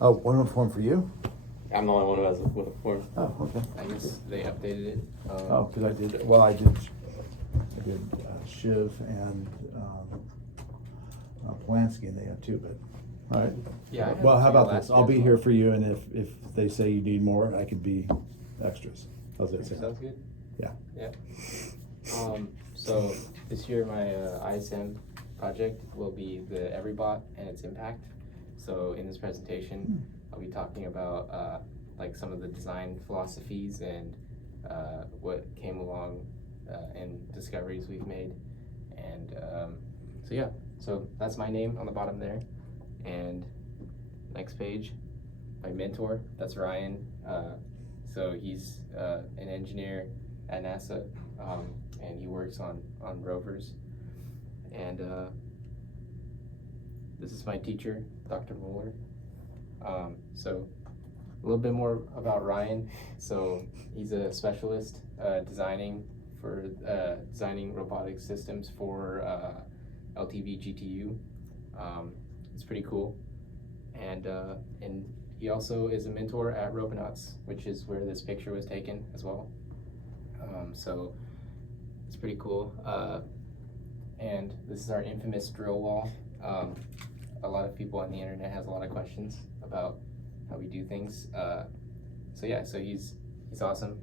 Oh, one form for you? I'm the only one who has a form. Oh, okay. I guess they updated it. Oh, because I did Shiv and Polanski, and they have two, but, all right. Yeah, I had Well, how two about last this? I'll be year as here well. for you, and if they say you need more, I could be extras. How's that sound? Sounds good. Yeah. Yeah. So this year my ISM project will be the Everybot and its impact. So in this presentation, I'll be talking about like some of the design philosophies and what came along and discoveries we've made. And so yeah, so that's my name on the bottom there. And next page, my mentor, that's Ryan. So he's an engineer at NASA, and he works on rovers. And this is my teacher, Dr. Mueller. So a little bit more about Ryan. So he's a specialist designing robotic systems for LTV GTU. It's pretty cool. And he also is a mentor at Robonauts, which is where this picture was taken as well. So it's pretty cool. And this is our infamous drill wall. A lot of people on the internet has a lot of questions about how we do things. So yeah, so he's awesome.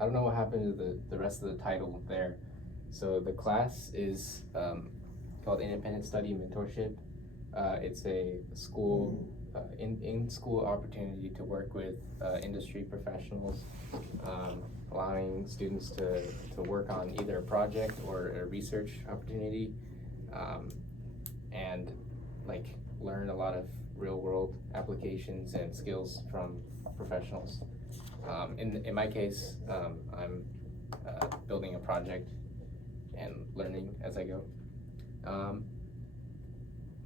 I don't know what happened to the rest of the title there. So the class is called Independent Study Mentorship. It's a school in-school opportunity to work with industry professionals, allowing students to work on either a project or a research opportunity, and like learn a lot of real-world applications and skills from professionals. In my case, I'm building a project and learning as I go.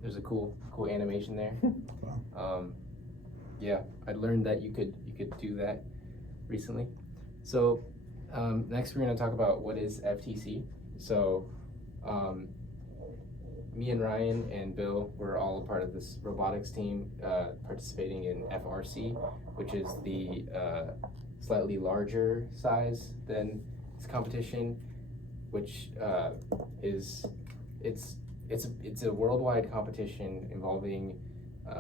There's a cool animation there. Yeah, I learned that you could do that recently. So next we're going to talk about what is FTC. So me and Ryan and Bill were all a part of this robotics team participating in FRC, which is the slightly larger size than this competition, which it's a worldwide competition involving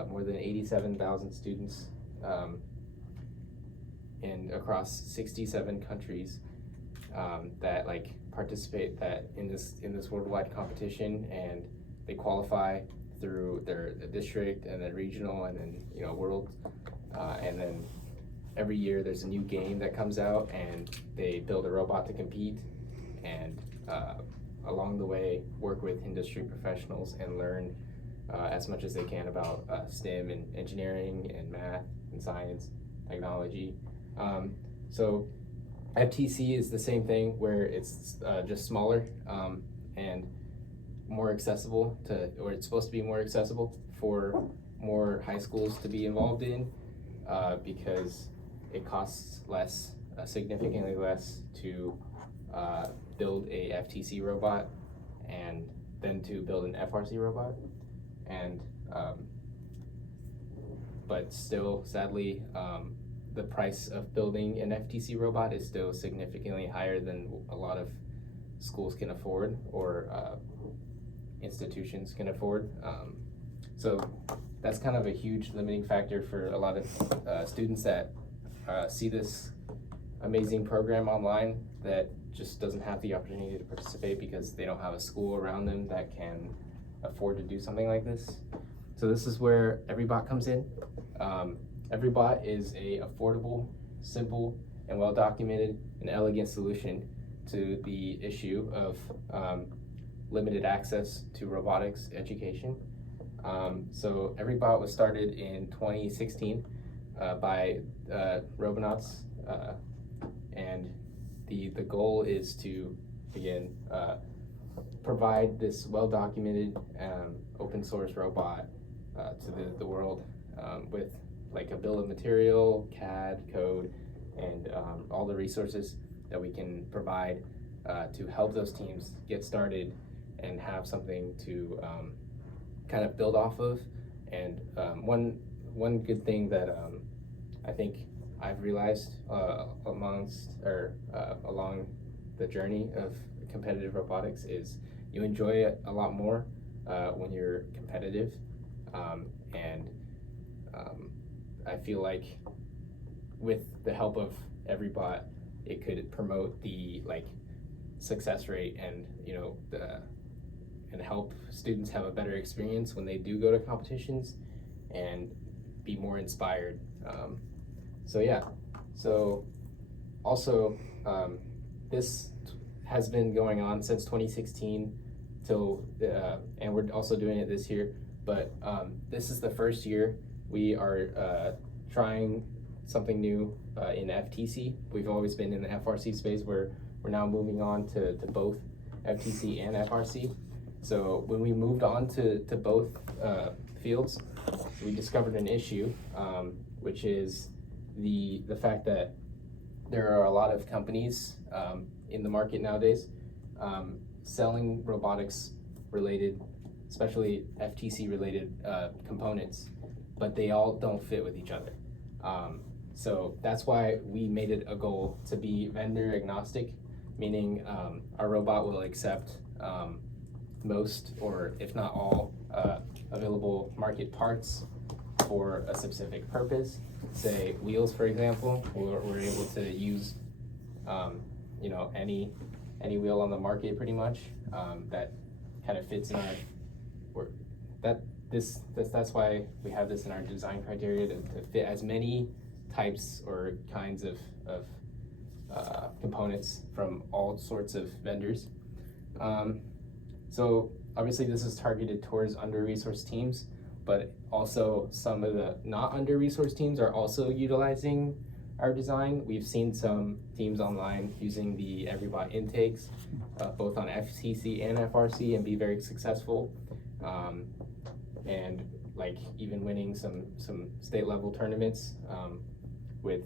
more than 87,000 students and across 67 countries that like participate in this worldwide competition, and they qualify through their district and then regional and then world, and then every year there's a new game that comes out and they build a robot to compete, and along the way work with industry professionals and learn as much as they can about STEM and engineering and math and science, technology. So FTC is the same thing, where it's just smaller and more accessible or it's supposed to be more accessible for more high schools to be involved in, because it costs less, significantly less to build a FTC robot and then to build an FRC robot. And but still, sadly, the price of building an FTC robot is still significantly higher than a lot of schools can afford, or institutions can afford. So that's kind of a huge limiting factor for a lot of students that see this amazing program online that just doesn't have the opportunity to participate because they don't have a school around them that can afford to do something like this. So this is where Everybot comes in. Everybot is a affordable, simple, and well-documented and elegant solution to the issue of limited access to robotics education. So Everybot was started in 2016 by Robonauts, and the goal is to, again, provide this well-documented open source robot to the world with like a bill of material, CAD, code, and all the resources that we can provide to help those teams get started and have something to kind of build off of. And one good thing that I think I've realized along the journey of competitive robotics is you enjoy it a lot more when you're competitive, and I feel like with the help of Everybot, it could promote the success rate and and help students have a better experience when they do go to competitions and be more inspired. So also this has been going on since 2016 till and we're also doing it this year, but this is the first year we are trying something new in FTC. We've always been in the FRC space, where we're now moving on to both FTC and FRC. So when we moved on to both fields, we discovered an issue, which is the fact that there are a lot of companies in the market nowadays selling robotics related, especially FTC related components, but they all don't fit with each other. So that's why we made it a goal to be vendor agnostic, meaning our robot will accept most, or if not all, available market parts for a specific purpose. Say wheels, for example, we're able to use any wheel on the market pretty much that kind of fits in our work. That's why we have this in our design criteria to fit as many types or kinds of components from all sorts of vendors. So obviously this is targeted towards under-resourced teams, but also some of the not under-resourced teams are also utilizing our design. We've seen some teams online using the Everybot intakes, both on FTC and FRC, and be very successful. And even winning some state level tournaments with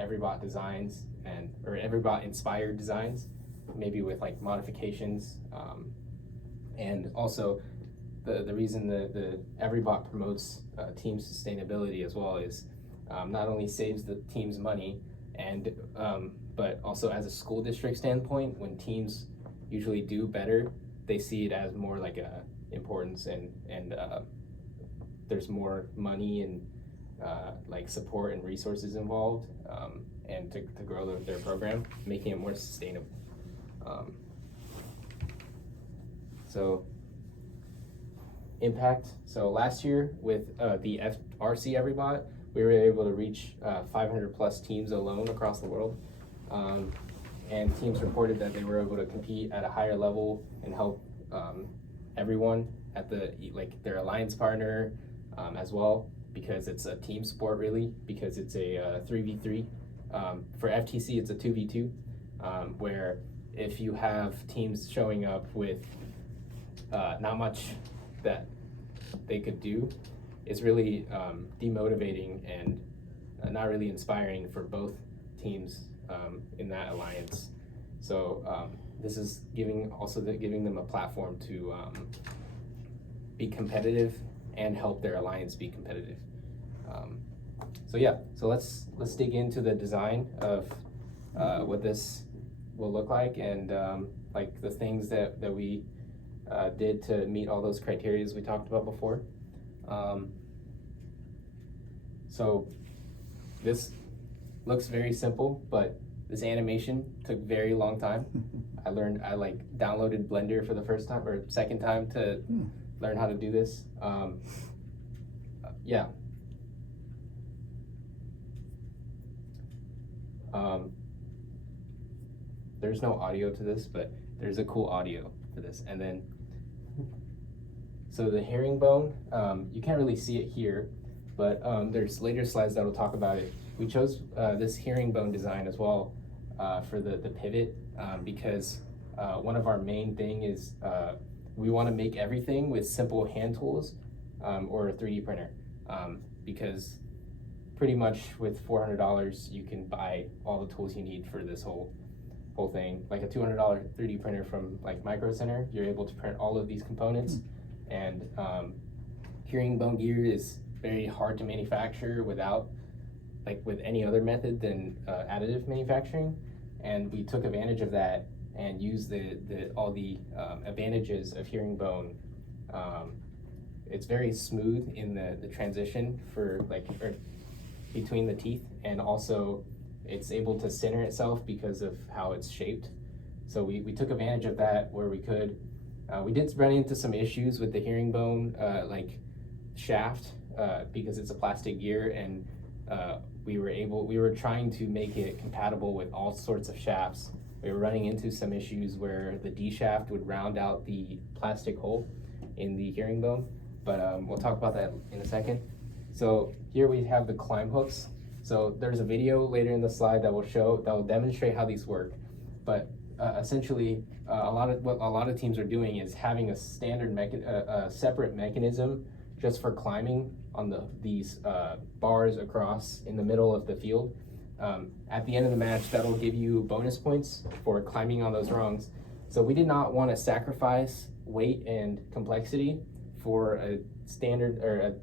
Everybot designs or Everybot inspired designs, maybe with modifications. And also the reason the Everybot promotes team sustainability as well is not only saves the teams money, and but also as a school district standpoint, when teams usually do better, they see it as more like a importance, and there's more money and support and resources involved, and to grow their program, making it more sustainable. So impact. So last year with the FRC Everybot, we were able to reach 500 plus teams alone across the world. And teams reported that they were able to compete at a higher level and help everyone at their alliance partner as well, because it's a team sport really, because it's a 3v3. For FTC, it's a 2v2, where if you have teams showing up with not much that they could do, it's really demotivating and not really inspiring for both teams in that alliance. So this is giving them a platform to be competitive and help their alliance be competitive. So let's dig into the design of what this will look like, and the things that we did to meet all those criteria we talked about before. So this looks very simple, but this animation took very long time. I downloaded Blender for the first time or second time to learn how to do this. There's no audio to this, but there's a cool audio for this. And then, so the herringbone, you can't really see it here, but there's later slides that will talk about it. We chose this herringbone design as well for the pivot, because one of our main thing is we want to make everything with simple hand tools or a 3D printer, because pretty much with $400 you can buy all the tools you need for this whole whole thing. Like a $200 3D printer from like Micro Center, you're able to print all of these components. And herringbone gear is very hard to manufacture without, like with any other method than additive manufacturing. And we took advantage of that and used all the advantages of herringbone. It's very smooth in the transition for between the teeth, and also it's able to center itself because of how it's shaped. So we took advantage of that where we could. We did run into some issues with the herringbone shaft because it's a plastic gear, and we were trying to make it compatible with all sorts of shafts. We were running into some issues where the D shaft would round out the plastic hole in the herringbone, but we'll talk about that in a second. So here we have the climb hooks. So there's a video later in the slide that will demonstrate how these work. But essentially, a lot of teams are doing is having a standard a separate mechanism just for climbing on these bars across in the middle of the field. At the end of the match, that'll give you bonus points for climbing on those rungs. So we did not want to sacrifice weight and complexity for a standard or a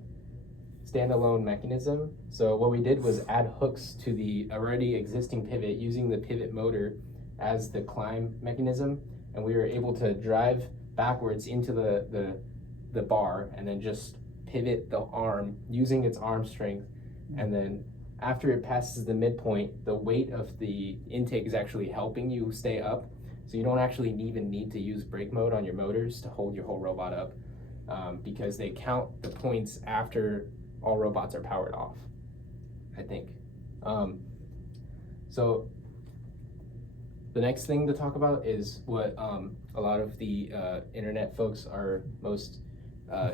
standalone mechanism. So what we did was add hooks to the already existing pivot using the pivot motor as the climb mechanism, and we were able to drive backwards into the bar and then just pivot the arm using its arm strength. And then after it passes the midpoint, the weight of the intake is actually helping you stay up, so you don't actually even need to use brake mode on your motors to hold your whole robot up, because they count the points after all robots are powered off, I think. So the next thing to talk about is what a lot of the internet folks are most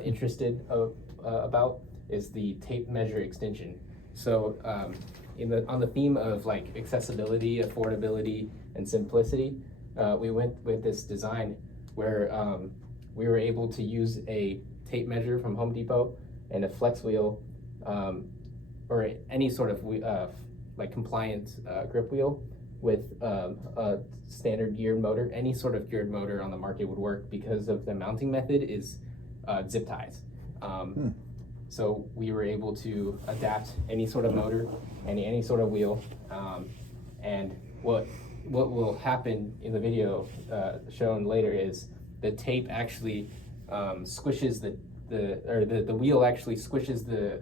interested about is the tape measure extension. So on the theme of like accessibility, affordability, and simplicity, we went with this design where we were able to use a tape measure from Home Depot and a flex wheel, or any sort of like compliant grip wheel with a standard geared motor. Any sort of geared motor on the market would work because of the mounting method is zip ties. So we were able to adapt any sort of motor, any sort of wheel, and what will happen in the video shown later is the tape actually squishes the wheel actually squishes the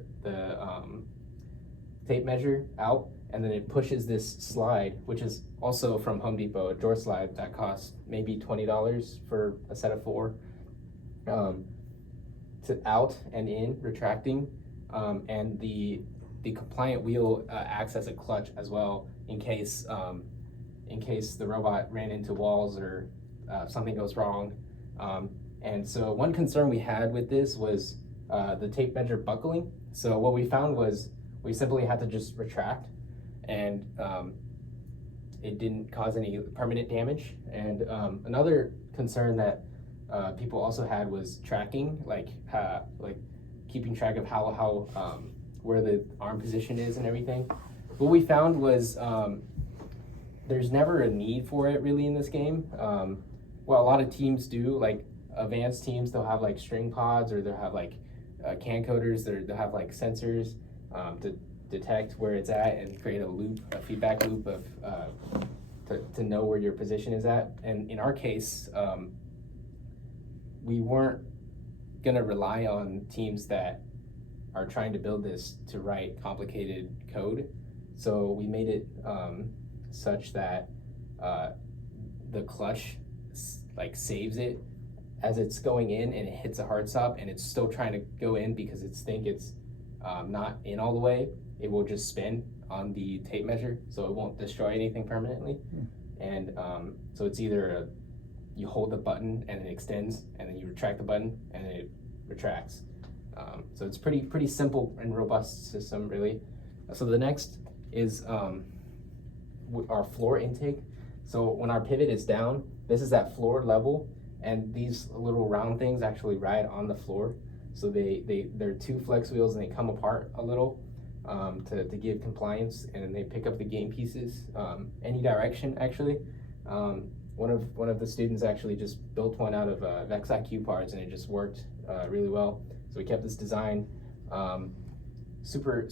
tape measure out, and then it pushes this slide, which is also from Home Depot, a drawer slide that costs maybe $20 for a set of 4, to out and in, retracting, and the compliant wheel acts as a clutch as well in case the robot ran into walls or something goes wrong. And so one concern we had with this was the tape measure buckling. So what we found was we simply had to just retract, and it didn't cause any permanent damage. And another concern that people also had was tracking, like keeping track of how where the arm position is and everything. What we found was there's never a need for it really in this game. Well, a lot of teams do, like advanced teams, they'll have like string pods, or they'll have like can coders, they'll have like sensors to detect where it's at and create a feedback loop of to know where your position is at. And in our case, we weren't gonna rely on teams that are trying to build this to write complicated code. So we made it such that the clutch like saves it as it's going in, and it hits a hard stop, and it's still trying to go in because it's not in all the way. It will just spin on the tape measure, so it won't destroy anything permanently. And so it's either you hold the button and it extends, and then you retract the button and then it retracts. So it's pretty simple and robust system, really. So the next is our floor intake. So when our pivot is down, this is at floor level, and these little round things actually ride on the floor. So they're 2 flex wheels, and they come apart a little to give compliance, and then they pick up the game pieces any direction actually. One of the students actually just built one out of VexIQ parts, and it just worked really well. So we kept this design, super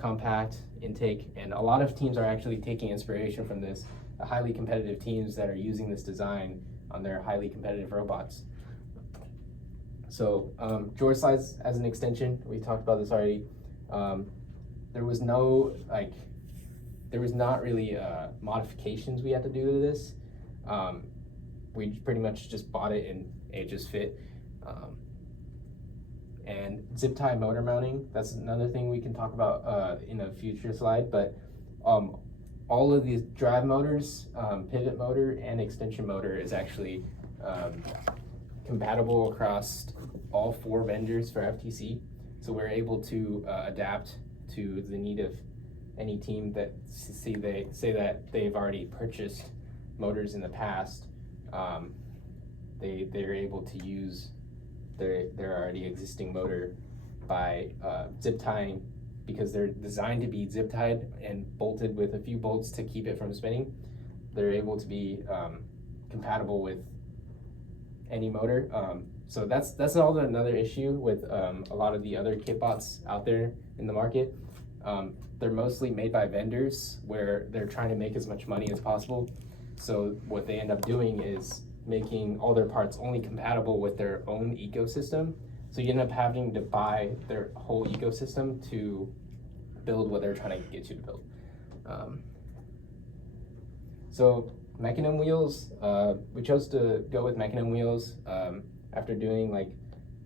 compact intake, and a lot of teams are actually taking inspiration from this. Highly competitive teams that are using this design on their highly competitive robots. So drawer slides as an extension, we talked about this already. There was not really modifications we had to do to this. We pretty much just bought it and it just fit. And zip tie motor mounting, that's another thing we can talk about in a future slide, but all of these drive motors, pivot motor and extension motor is actually compatible across all 4 vendors for FTC. So we're able to adapt to the need of any team that say that they've already purchased motors in the past. They're able to use their already existing motor by zip tying, because they're designed to be zip tied and bolted with a few bolts to keep it from spinning. They're able to be compatible with any motor. So that's all another issue with a lot of the other kitbots out there in the market. They're mostly made by vendors where they're trying to make as much money as possible. So what they end up doing is making all their parts only compatible with their own ecosystem. So you end up having to buy their whole ecosystem to build what they're trying to get you to build. So mechanism wheels, we chose to go with mechanism wheels after doing like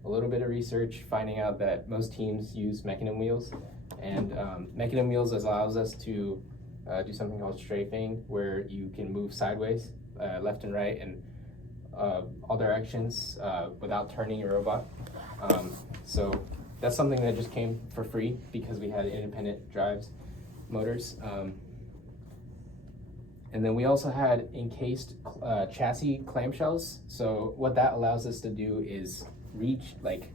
a little bit of research, finding out that most teams use mechanism wheels. And mechanism wheels allows us to do something called strafing, where you can move sideways, left and right, and all directions without turning your robot. So that's something that just came for free because we had independent drives motors. And then we also had encased chassis clamshells. So what that allows us to do is redesign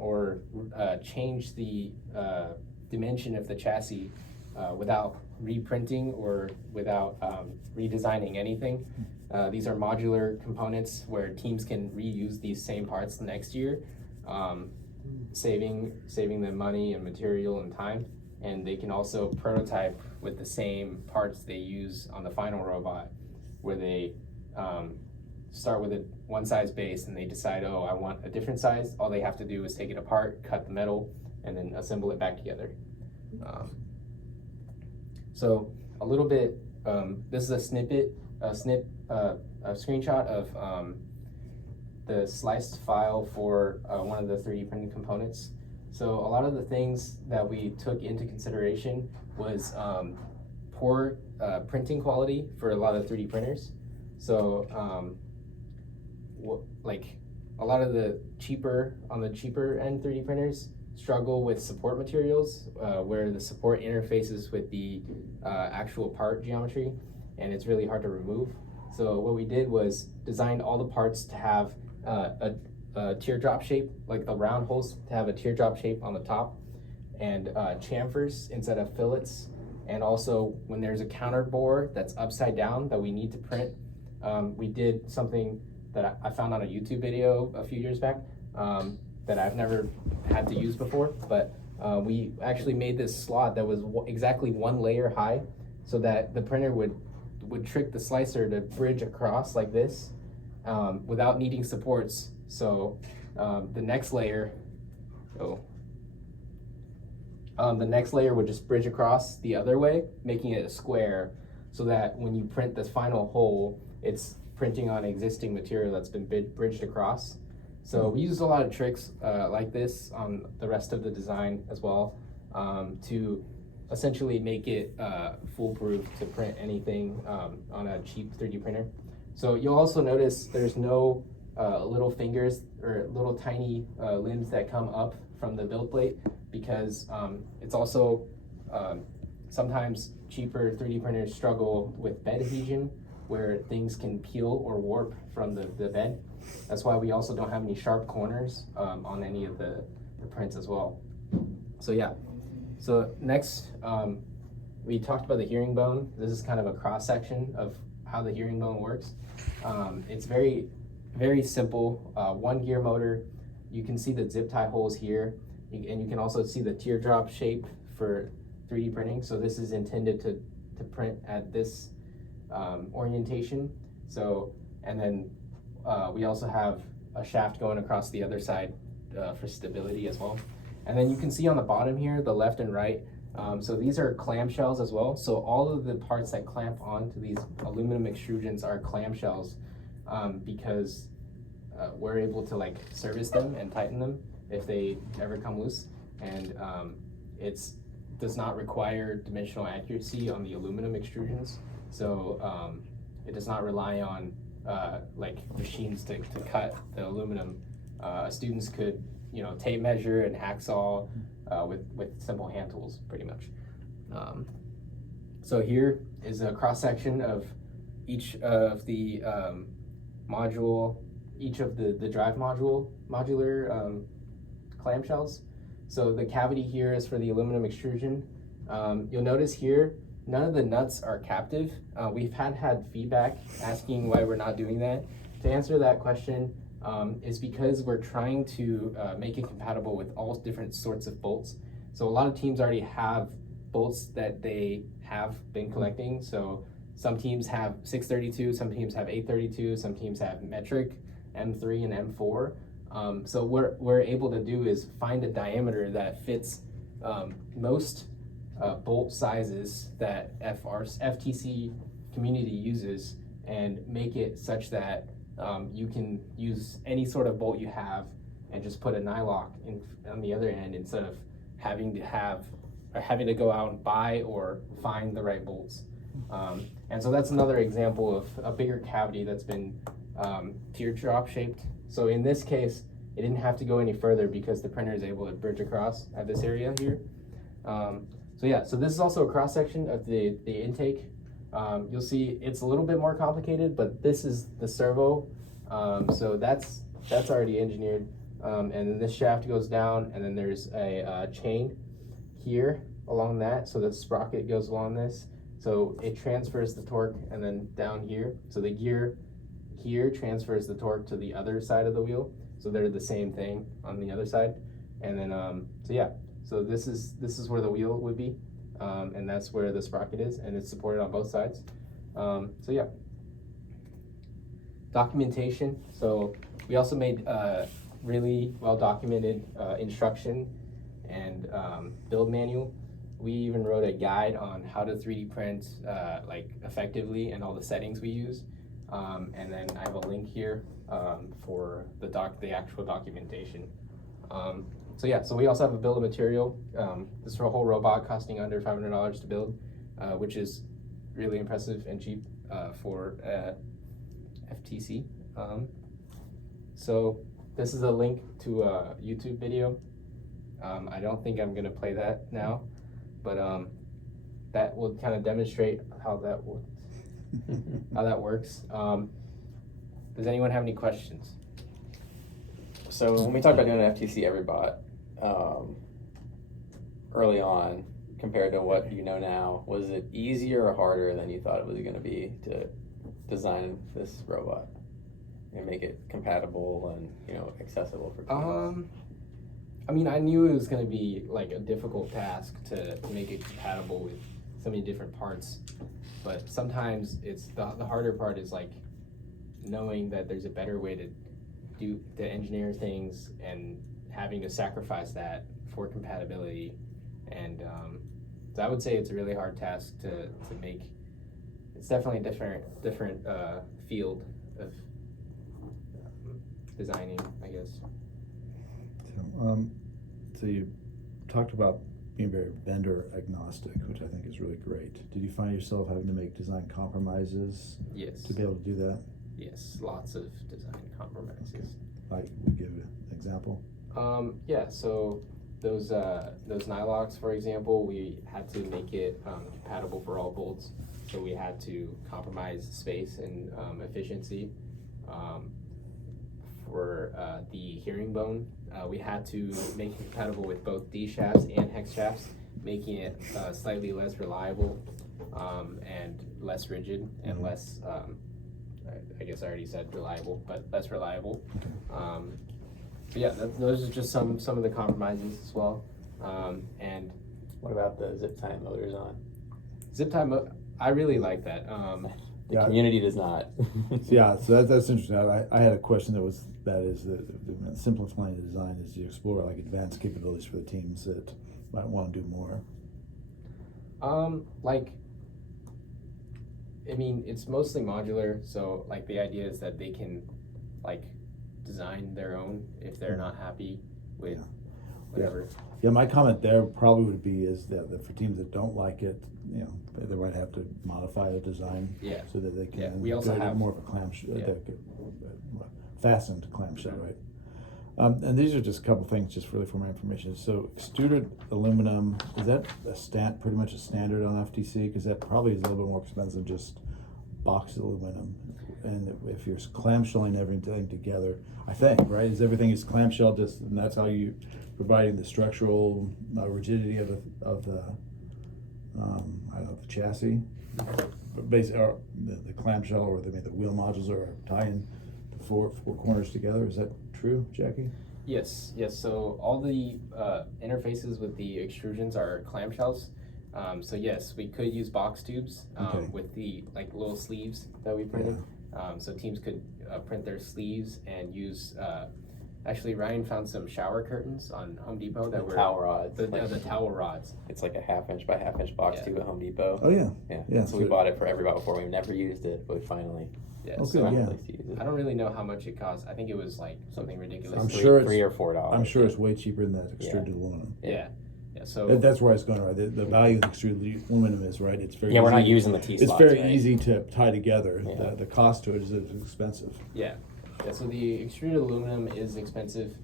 or change the dimension of the chassis without reprinting or without redesigning anything. These are modular components where teams can reuse these same parts the next year, saving them money and material and time. And they can also prototype with the same parts they use on the final robot, where they start with a one size base and they decide, oh, I want a different size. All they have to do is take it apart, cut the metal, and then assemble it back together. So a little bit, this is a screenshot of the sliced file for one of the 3D printed components. So a lot of the things that we took into consideration was poor printing quality for a lot of 3D printers. So like a lot of the cheaper end 3D printers struggle with support materials where the support interfaces with the actual part geometry, and it's really hard to remove. So what we did was designed all the parts to have a teardrop shape, like the round holes to have a teardrop shape on the top, and chamfers instead of fillets. And also when there's a counter bore that's upside down that we need to print, we did something that I found on a YouTube video a few years back that I've never had to use before, but we actually made this slot that was exactly 1 layer high, so that the printer would trick the slicer to bridge across like this without needing supports. So the next layer would just bridge across the other way, making it a square, so that when you print this final hole, it's printing on existing material that's been bridged across. So we used a lot of tricks like this on the rest of the design as well, to essentially make it foolproof to print anything on a cheap 3D printer. So you'll also notice there's no little fingers or little tiny limbs that come up from the build plate, because it's also sometimes cheaper 3D printers struggle with bed adhesion, where things can peel or warp from the bed. That's why we also don't have any sharp corners on any of the prints as well. So yeah, so next we talked about the herringbone. This is kind of a cross section of how the herringbone works. It's very, very simple. One gear motor. You can see the zip tie holes here, and you can also see the teardrop shape for 3D printing. So this is intended to print at this orientation. So, and then we also have a shaft going across the other side for stability as well. And then you can see on the bottom here, the left and right. So these are clamshells as well. So all of the parts that clamp onto these aluminum extrusions are clamshells because we're able to like service them and tighten them if they ever come loose. And it's does not require dimensional accuracy on the aluminum extrusions. So it does not rely on like machines to cut the aluminum. Students could, you know, tape measure and hacksaw with simple hand tools, pretty much. So here is a cross section of each of the module, each of the drive modular clamshells. So the cavity here is for the aluminum extrusion. You'll notice here, none of the nuts are captive. We've had feedback asking why we're not doing that. To answer that question is because we're trying to make it compatible with all different sorts of bolts. So a lot of teams already have bolts that they have been collecting. So some teams have 632, some teams have 832, some teams have metric, M3 and M4. So what we're able to do is find a diameter that fits most bolt sizes that FTC community uses, and make it such that you can use any sort of bolt you have and just put a nylock on the other end instead of having to go out and buy or find the right bolts. And so that's another example of a bigger cavity that's been teardrop shaped. So in this case, it didn't have to go any further because the printer is able to bridge across at this area here. So yeah, so this is also a cross section of the intake. You'll see it's a little bit more complicated, but this is the servo. So that's already engineered. And then this shaft goes down, and then there's a chain here along that, so the sprocket goes along this. So it transfers the torque, and then down here. So the gear here transfers the torque to the other side of the wheel. So they're the same thing on the other side. And then, so yeah, so this is where the wheel would be. And that's where the sprocket is, and it's supported on both sides. So yeah. Documentation. So we also made really well documented instruction and build manual. We even wrote a guide on how to 3D print like effectively and all the settings we use. And then I have a link here for the actual documentation. So yeah, so we also have a bill of material. This whole robot costing under $500 to build, which is really impressive and cheap for FTC. So this is a link to a YouTube video. I don't think I'm gonna play that now, but that will kind of demonstrate how that works. Does anyone have any questions? So when we talked about doing an FTC Everybot early on, compared to what you know now, was it easier or harder than you thought it was going to be to design this robot and make it compatible and, you know, accessible for people? I mean, I knew it was going to be like a difficult task to make it compatible with so many different parts, but sometimes it's the harder part is like knowing that there's a better way to engineer things and having to sacrifice that for compatibility. And so I would say it's a really hard task to make. It's definitely a different field of designing, I guess. So you talked about being very vendor agnostic, which I think is really great. Did you find yourself having to make design compromises? Yes. To be able to do that? Yes, lots of design compromises. Like, give an example. Yeah, so those nylocks, for example, we had to make it compatible for all bolts. So we had to compromise space and efficiency. For the herringbone, we had to make it compatible with both D shafts and hex shafts, making it slightly less reliable. and less rigid and Mhm. less, I guess I already said reliable, but less reliable. But yeah, those are just some of the compromises as well. And What about the zip tie motors on? zip tie, I really like that. The Yeah. community does not. Yeah, so that's interesting. I had a question that is simplifying the design is to explore like advanced capabilities for the teams that might want to do more. Like, I mean, it's mostly modular, so like the idea is that they can like design their own if they're not happy with Yeah. whatever. Yeah, my comment there probably would be is that for teams that don't like it, you know, they might have to modify the design Yeah. so that they can Yeah, we also go to have- more of a clamshell, Yeah. fastened clamshell, right? And these are just a couple things, just really for my information. So extruded aluminum, is that pretty much a standard on FTC? Because that probably is a little bit more expensive than just boxed aluminum. And if you're clamshelling everything together, I think, right? Is everything is clamshell just, and that's how you providing the structural rigidity of the I don't know, the chassis, but basically, or the clamshell or the wheel modules are tying the four corners together. Is that true, Jackie? Yes. So all the interfaces with the extrusions are clamshells. So yes, we could use box tubes Okay. with the like little sleeves that we printed. So teams could print their sleeves and use. Actually, Ryan found some shower curtains on Home Depot that were towel rods. The towel rods. It's like a 1/2 inch by 1/2 inch box Yeah. tube at Home Depot. Oh yeah. Yeah. So we bought it for Everybot before. We've never used it, but we finally Yeah. Okay, So yeah. found a place to use it. I don't really know how much it costs. I think it was like something ridiculous. I'm Three- sure it's- $3 or $4. I'm sure it's way cheaper than that extruded aluminum. Yeah. So That's where I was going, right? The value of extruded aluminum is, right? It's very Yeah, we're easy. not using the T-slots. It's very right? easy to tie together. Yeah. The cost to it is expensive. Yeah. So the extruded aluminum is expensive,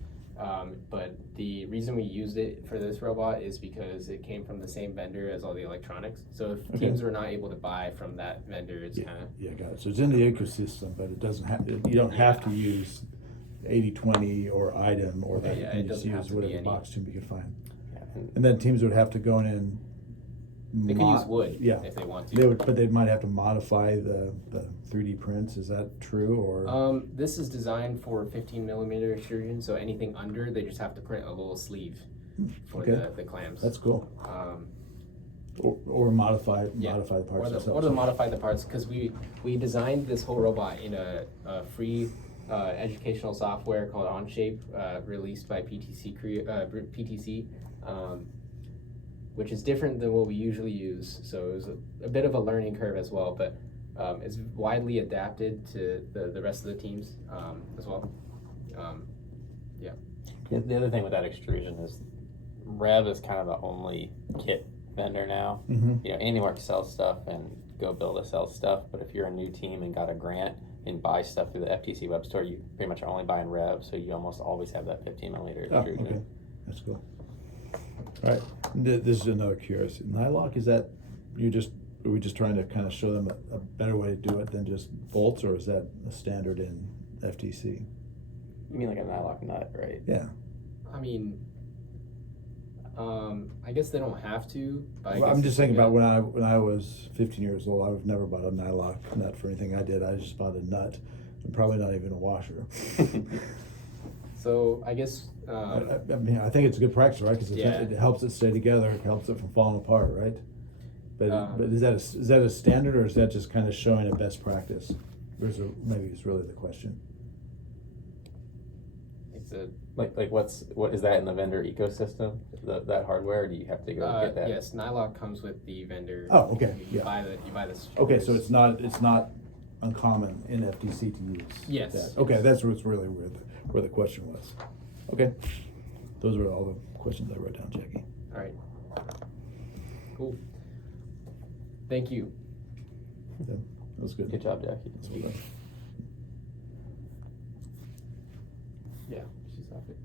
but the reason we used it for this robot is because it came from the same vendor as all the electronics. So if Okay. teams were not able to buy from that vendor, it's kind of Yeah, got it. So it's in the ecosystem, but it doesn't have. You don't have to use 80/20 or item or that. Yeah, You it can just doesn't have use to be whatever any- box tube you can find. Yeah, And then teams would have to go in and. they could use wood Yeah. if they want to. They would, but they might have to modify the 3D prints. Is that true or? This is designed for 15mm extrusion, so anything under, they just have to print a little sleeve for Okay. the clams. That's cool. Um, Or modify Yeah. modify the parts or themselves. to modify the parts, because we designed this whole robot in a free educational software called OnShape, released by PTC, which is different than what we usually use. So it was a bit of a learning curve as well, but it's widely adapted to the rest of the teams as well. The other thing with that extrusion is Rev is kind of the only kit vendor now. Mm-hmm. You know, AnyWorks sells stuff and GoBuilda sells stuff, but if you're a new team and got a grant and buy stuff through the FTC web store, you pretty much are only buying Rev, so you almost always have that 15mm Oh, extrusion. okay. That's cool. All right. This is another curious. Nylock, are we just trying to kind of show them a better way to do it than just bolts, or is that a standard in FTC? You mean like a nylock nut, right? Yeah. I mean, I guess they don't have to, but I Well, guess I'm just it's thinking like about when I was 15 years old. I've never bought a nylock nut for anything I did. I just bought a nut, and probably not even a washer. So I guess I mean, I think it's a good practice, right? Because Yeah. it helps it stay together. It helps it from falling apart, right? But Um, is that a standard, or is that just kind of showing a best practice? Maybe it's really the question. it's a Like what is that in the vendor ecosystem? That hardware, or do you have to go get that? yes, Nylock comes with the vendor. Oh, okay, You yeah. buy the Okay, so strippers. it's not uncommon in FTC to use Yes, that. yes. Okay, that's what's really where the question was. Okay, those were all the questions I wrote down, Jackie. All right. Cool. Thank you. Yeah, that was good. Good job, Jackie. That's well done. Yeah, she's off it.